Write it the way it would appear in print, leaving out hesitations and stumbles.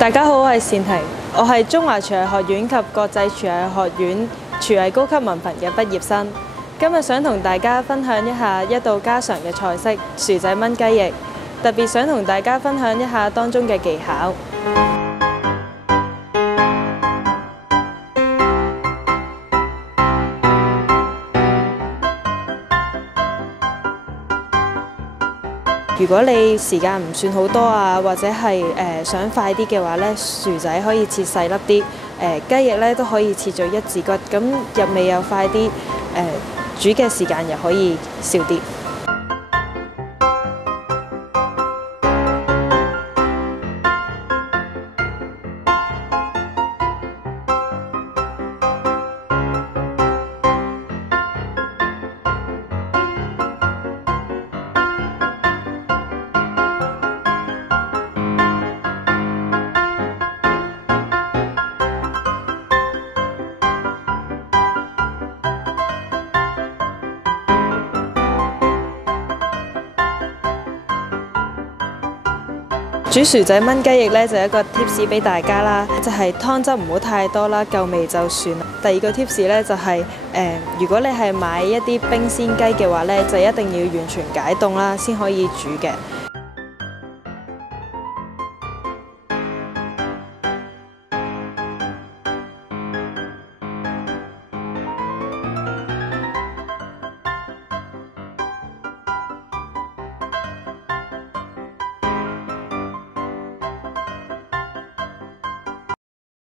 大家好，我係善婷，我係中華廚藝學院及國際廚藝學院廚藝高級文憑嘅畢業生。今日想同大家分享一下一道家常嘅菜式薯仔炆雞翼，特別想同大家分享一下當中嘅技巧。如果你時間唔算好多啊，或者係想快啲嘅話咧，薯仔可以切細粒啲，雞翼咧都可以切做一字骨，咁入味又快啲，煮嘅時間又可以少啲。煮薯仔炆雞翼咧就有一個 tips 俾大家啦，就係湯汁唔好太多啦，夠味就算。第二個 tips 咧就係如果你係買一啲冰鮮雞嘅話咧，就一定要完全解凍啦，先可以煮嘅。